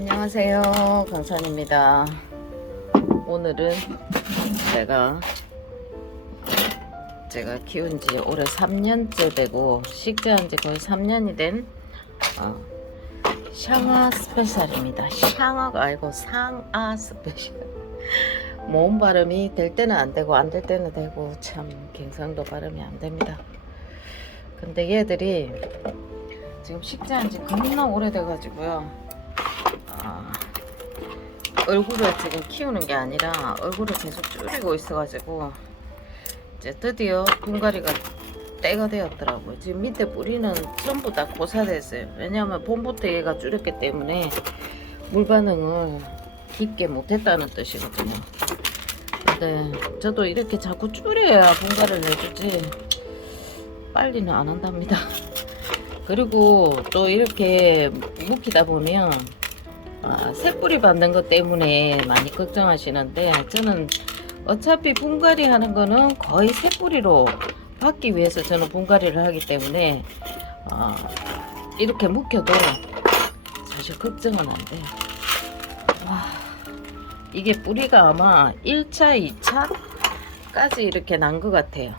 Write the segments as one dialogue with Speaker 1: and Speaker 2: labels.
Speaker 1: 안녕하세요. 강산입니다. 오늘은 제가 제가 키운 지 올해 3년째 되고 식재한 지 거의 3년이 된 어, 샹아 스페셜입니다. 샹아가 아니고 상아 스페셜. 모음 발음이 될 때는 안 되고 안 될 때는 되고 참 경상도 발음이 안 됩니다. 근데 얘들이 지금 식재한 지 겁나 오래돼 가지고요 아, 얼굴을 지금 키우는 게 아니라 얼굴을 계속 줄이고 있어가지고 이제 드디어 분갈이가 때가 되었더라고요. 지금 밑에 뿌리는 전부 다 고사됐어요. 왜냐하면 봄부터 얘가 줄였기 때문에 물 반응을 깊게 못했다는 뜻이거든요. 근데 저도 이렇게 자꾸 줄여야 분갈이를 해주지 빨리는 안 한답니다. 그리고 또 이렇게 묵히다 보면 아, 새뿌리 받는 것 때문에 많이 걱정하시는데 저는 어차피 분갈이 하는 거는 거의 새뿌리로 받기 위해서 저는 분갈이를 하기 때문에 어, 이렇게 묵혀도 사실 걱정은 안 돼요. 와, 이게 뿌리가 아마 1차, 2차까지 이렇게 난 것 같아요.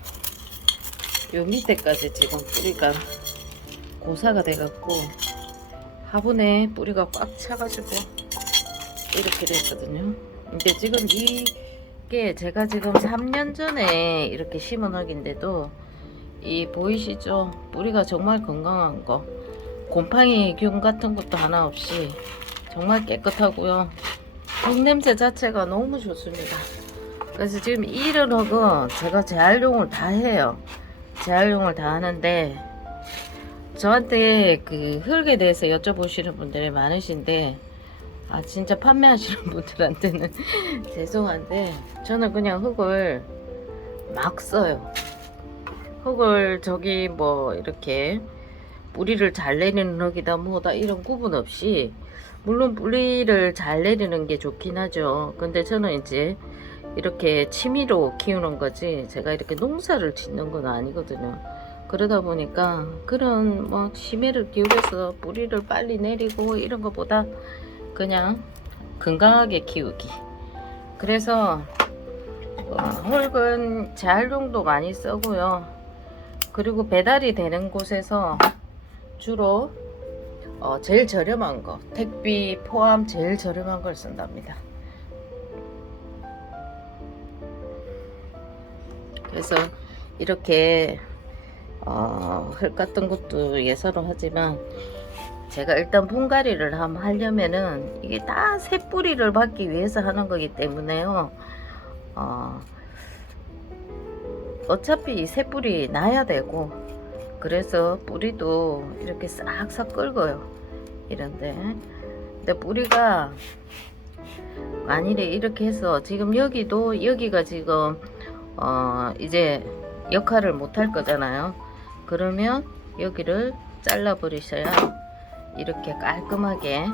Speaker 1: 요 밑에까지 지금 뿌리가 고사가 돼갖고 화분에 뿌리가 꽉 차가지고 이렇게 됐거든요. 근데 지금 이게 제가 지금 3년 전에 이렇게 심은 흙인데도 이 보이시죠? 뿌리가 정말 건강한 거. 곰팡이 균 같은 것도 하나 없이 정말 깨끗하고요. 흙 냄새 자체가 너무 좋습니다. 그래서 지금 이런 흙은 제가 재활용을 다 해요. 재활용을 다 하는데 저한테 그 흙에 대해서 여쭤보시는 분들이 많으신데 아 진짜 판매하시는 분들한테는 죄송한데 저는 그냥 흙을 막 써요. 흙을 저기 뭐 이렇게 뿌리를 잘 내리는 흙이다 뭐다 이런 구분 없이 물론 뿌리를 잘 내리는 게 좋긴 하죠. 근데 저는 이제 이렇게 취미로 키우는 거지 제가 이렇게 농사를 짓는 건 아니거든요 그러다 보니까 그런 뭐 심해를 기울여서 뿌리를 빨리 내리고 이런 것보다 그냥 건강하게 키우기. 그래서 어, 흙은 재활용도 많이 쓰고요. 그리고 배달이 되는 곳에서 주로 어, 제일 저렴한 거, 택비 포함 제일 저렴한 걸 쓴답니다. 그래서 이렇게 어, 흙 같은 것도 예사로 하지만 제가 일단 분갈이를 한번 하려면은 이게 다 새뿌리를 받기 위해서 하는 거기 때문에요. 어, 어차피 이 새뿌리 나야 되고 그래서 뿌리도 이렇게 싹싹 긁어요. 이런데 근데 뿌리가 만일에 이렇게 해서 지금 여기도 여기가 지금 어 이제 역할을 못 할 거잖아요. 그러면 여기를 잘라 버리셔야 이렇게 깔끔하게.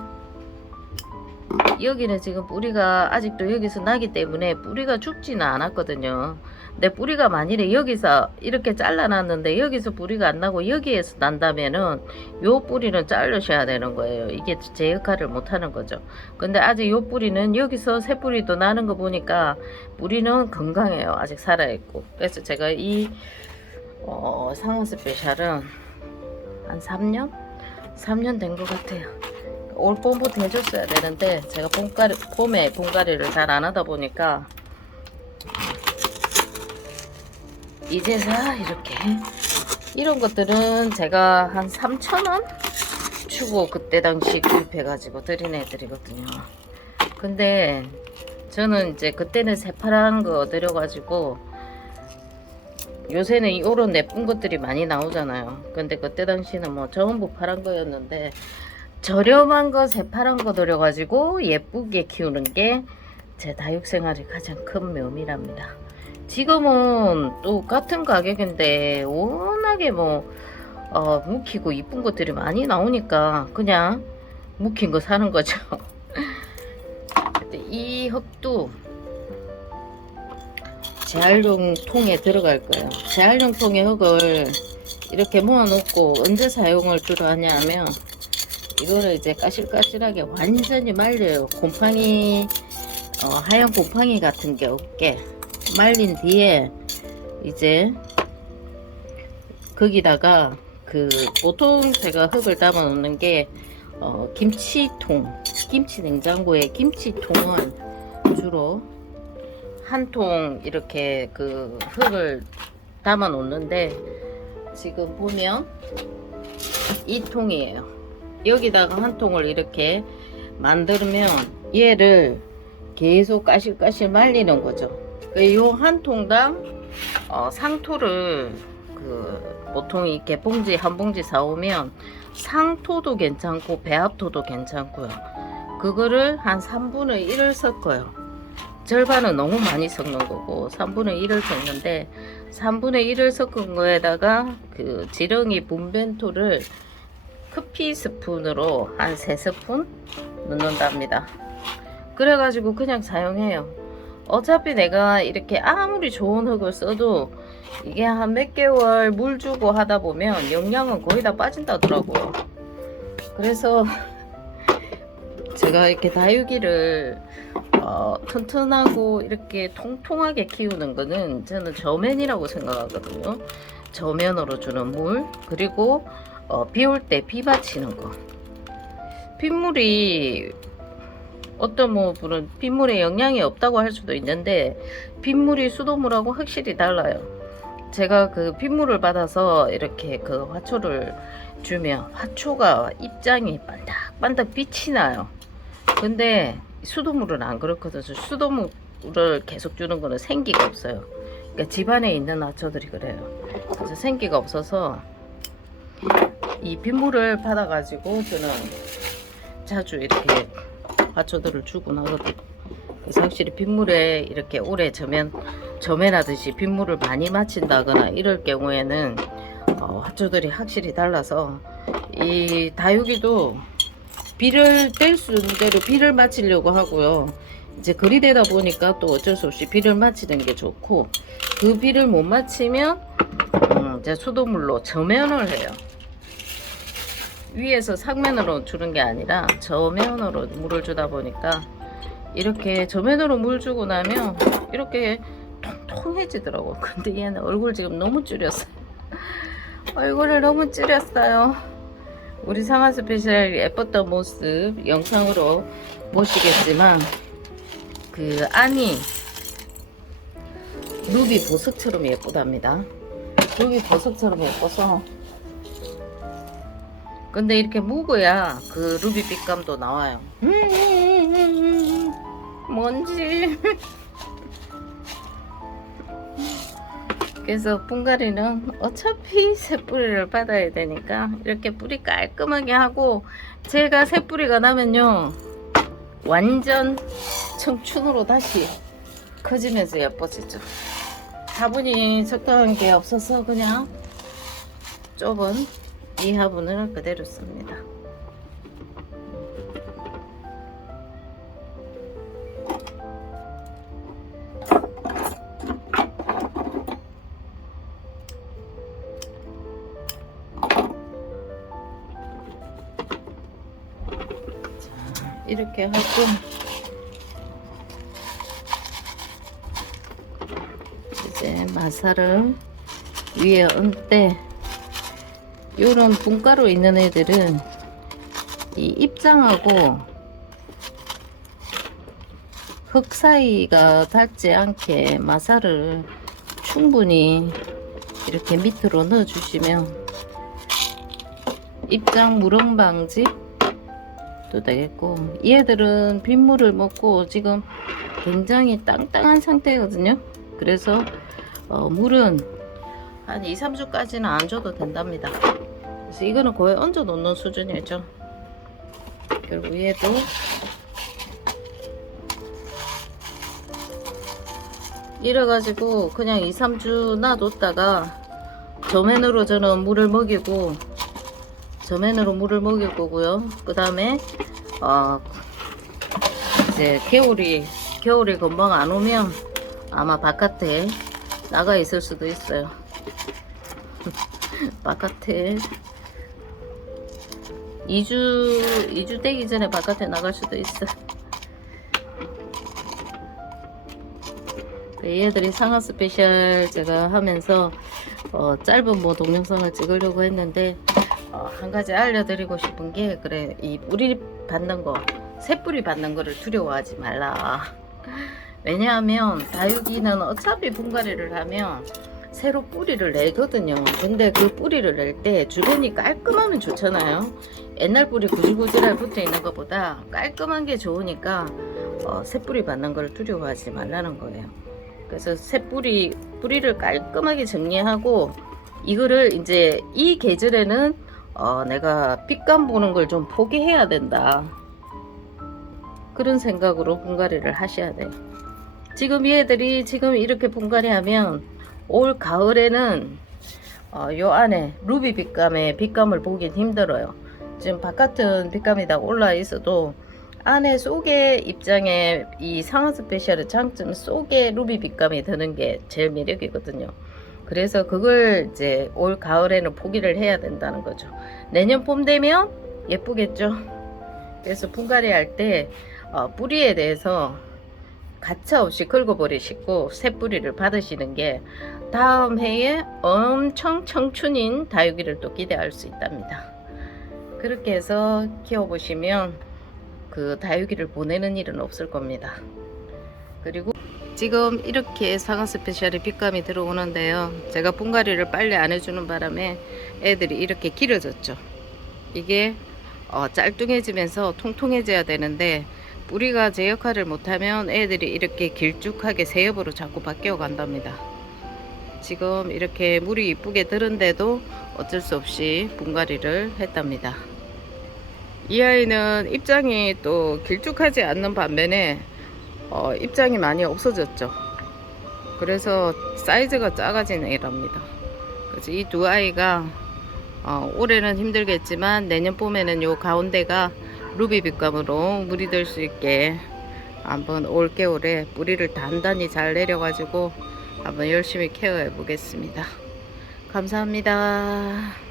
Speaker 1: 여기는 지금 뿌리가 아직도 여기서 나기 때문에 뿌리가 죽지는 않았거든요. 근데 뿌리가 만일에 여기서 이렇게 잘라놨는데 여기서 뿌리가 안 나고 여기에서 난다면은 요 뿌리는 자르셔야 되는 거예요. 이게 제 역할을 못 하는 거죠. 근데 아직 요 뿌리는 여기서 새 뿌리도 나는 거 보니까 뿌리는 건강해요. 아직 살아있고. 그래서 제가 이 어, 상어 스페셜은 한 3년? 3년 된 것 같아요. 올 봄부터 해줬어야 되는데 제가 봄가리, 봄에 봄가리를 잘 안 하다 보니까 이제서 이렇게 이런 것들은 제가 한 3,000원 주고 그때 당시 구입해가지고 드린 애들이거든요. 근데 저는 이제 그때는 새파란 거 얻으려가지고 요새는 이런 예쁜 것들이 많이 나오잖아요. 근데 그때 당시는 뭐 전부 파란 거였는데 저렴한 거 새파란 거 들여가지고 예쁘게 키우는 게 제 다육 생활의 가장 큰 묘미랍니다. 지금은 또 같은 가격인데 워낙에 뭐 어, 묵히고 이쁜 것들이 많이 나오니까 그냥 묵힌 거 사는 거죠. 이 흙도 재활용 통에 들어갈 거예요. 재활용 통에 흙을 이렇게 모아놓고 언제 사용을 주로 하냐면 이거를 이제 까실까실하게 완전히 말려요. 곰팡이 어, 하얀 곰팡이 같은 게 없게 말린 뒤에 이제 거기다가 그 보통 제가 흙을 담아 놓는 게 어, 김치통 김치 냉장고에 김치통은 주로 한 통 이렇게 그 흙을 담아 놓는데 지금 보면 이 통이에요. 여기다가 한 통을 이렇게 만들면 얘를 계속 까실까실 말리는 거죠. 이한 통당 어, 상토를 그 보통 이렇게 봉지 한 봉지 사오면 상토도 괜찮고 배합토도 괜찮고요. 그거를 한 3분의 1을 섞어요. 절반은 너무 많이 섞는 거고 3분의 1을 섞는데 3분의 1을 섞은 거에다가 그 지렁이 분변토를 커피 스푼으로 한 3스푼 넣는답니다. 그래가지고 그냥 사용해요. 어차피 내가 이렇게 아무리 좋은 흙을 써도 이게 한 몇 개월 물 주고 하다 보면 영양은 거의 다 빠진다더라고요. 그래서 제가 이렇게 다육이를 어, 튼튼하고 이렇게 통통하게 키우는 거는 저는 저면이라고 생각하거든요. 저면으로 주는 물 그리고 어, 비올 때 비 받치는 거. 빗물이 어떤 뭐 분은 빗물에 영향이 없다고 할 수도 있는데 빗물이 수돗물하고 확실히 달라요. 제가 그 빗물을 받아서 이렇게 그 화초를 주면 화초가 입장이 반짝반짝 빛이 나요. 근데 수돗물은 안 그렇거든요. 수돗물을 계속 주는 거는 생기가 없어요. 그러니까 집안에 있는 화초들이 그래요. 그래서 생기가 없어서 이 빗물을 받아가지고 저는 자주 이렇게 화초들을 주고 나거든요. 그래서 확실히 빗물에 이렇게 오래 저면 저면하듯이 빗물을 많이 마친다거나 이럴 경우에는 어, 화초들이 확실히 달라서 이 다육이도 비를 뗄 수 있는 대로 비를 맞추려고 하고요. 이제 거리 되다 보니까 또 어쩔 수 없이 비를 맞히는 게 좋고 그 비를 못 맞히면 음, 이제 수돗물로 저면을 해요. 위에서 상면으로 주는 게 아니라 저면으로 물을 주다 보니까 이렇게 저면으로 물 주고 나면 이렇게 통통해지더라고. 근데 얘는 얼굴 지금 너무 줄였어요. 얼굴을 너무 줄였어요. 우리 상하 스페셜 예뻤던 모습 영상으로 보시겠지만 그 안이 루비 보석처럼 예쁘답니다. 루비 보석처럼 예뻐서 근데 이렇게 묵어야 그 루비 빛감도 나와요. 음, 뭔지. 그래서 분갈이는 어차피 새뿌리를 받아야 되니까 이렇게 뿌리 깔끔하게 하고 제가 새뿌리가 나면요 완전 청춘으로 다시 커지면서 예뻐지죠. 화분이 적당한 게 없어서 그냥 좁은 이 화분을 그대로 씁니다 이렇게 하고. 이제 마사를 위에 얹되 요런 분가루 있는 애들은 이 입장하고 흙 사이가 닿지 않게 마사를 충분히 이렇게 밑으로 넣어 주시면 입장 무릉 방지 도 되겠고 얘들은 빗물을 먹고 지금 굉장히 땅땅한 상태거든요. 그래서 어, 물은 한 2, 3주까지는 안 줘도 된답니다. 그래서 이거는 거의 얹어 놓는 수준이죠. 그리고 얘도 이래가지고 그냥 2, 3주 놔뒀다가 저맨으로 저는 물을 먹이고 저맨으로 물을 먹일 거고요. 그 다음에 어 이제 겨울이 겨울이 금방 안 오면 아마 바깥에 나가 있을 수도 있어요. 바깥에 2주 2주 되기 전에 바깥에 나갈 수도 있어. 네, 얘들이 상하 스페셜 제가 하면서 어, 짧은 뭐 동영상을 찍으려고 했는데 어, 한 가지 알려드리고 싶은 게 그래 이 뿌리 받는 거 새뿌리 받는 거를 두려워하지 말라. 왜냐하면 다육이는 어차피 분갈이를 하면 새로 뿌리를 내거든요. 근데 그 뿌리를 낼 때 주변이 깔끔하면 좋잖아요. 옛날 뿌리 구질구질하게 붙어 있는 것보다 깔끔한 게 좋으니까 어, 새 뿌리 받는 걸 두려워하지 말라는 거예요. 그래서 새 뿌리 뿌리를 깔끔하게 정리하고 이거를 이제 이 계절에는 어, 내가 빛감 보는 걸 좀 포기해야 된다. 그런 생각으로 분갈이를 하셔야 돼요. 지금 얘들이 지금 이렇게 분갈이 하면 올 가을에는 어, 요 안에 루비 빛감의 빛감을 보긴 힘들어요. 지금 바깥은 빛감이 다 올라 있어도 안에 속에 입장에 이 상하 스페셜의 장점 속에 루비 빛감이 드는 게 제일 매력이거든요. 그래서 그걸 이제 올 가을에는 포기를 해야 된다는 거죠. 내년 봄 되면 예쁘겠죠. 그래서 분갈이 할때 어, 뿌리에 대해서 가차 없이 긁어버리시고 새 뿌리를 받으시는 게 다음 해에 엄청 청춘인 다육이를 또 기대할 수 있답니다. 그렇게 해서 키워보시면 그 다육이를 보내는 일은 없을 겁니다. 그리고 지금 이렇게 상하 스페셜의 빛감이 들어오는데요. 제가 분갈이를 빨리 안 해주는 바람에 애들이 이렇게 길어졌죠. 이게 어, 짤뚱해지면서 통통해져야 되는데 뿌리가 제 역할을 못하면 애들이 이렇게 길쭉하게 새엽으로 자꾸 바뀌어 간답니다. 지금 이렇게 물이 이쁘게 들은데도 어쩔 수 없이 분갈이를 했답니다. 이 아이는 입장이 또 길쭉하지 않는 반면에 어, 입장이 많이 없어졌죠. 그래서 사이즈가 작아진 애랍니다. 그래서 이 두 아이가 어, 올해는 힘들겠지만 내년 봄에는 요 가운데가 루비 빛감으로 물이 들수 있게 한번 올겨울에 뿌리를 단단히 잘 내려가지고 한번 열심히 케어해 보겠습니다. 감사합니다.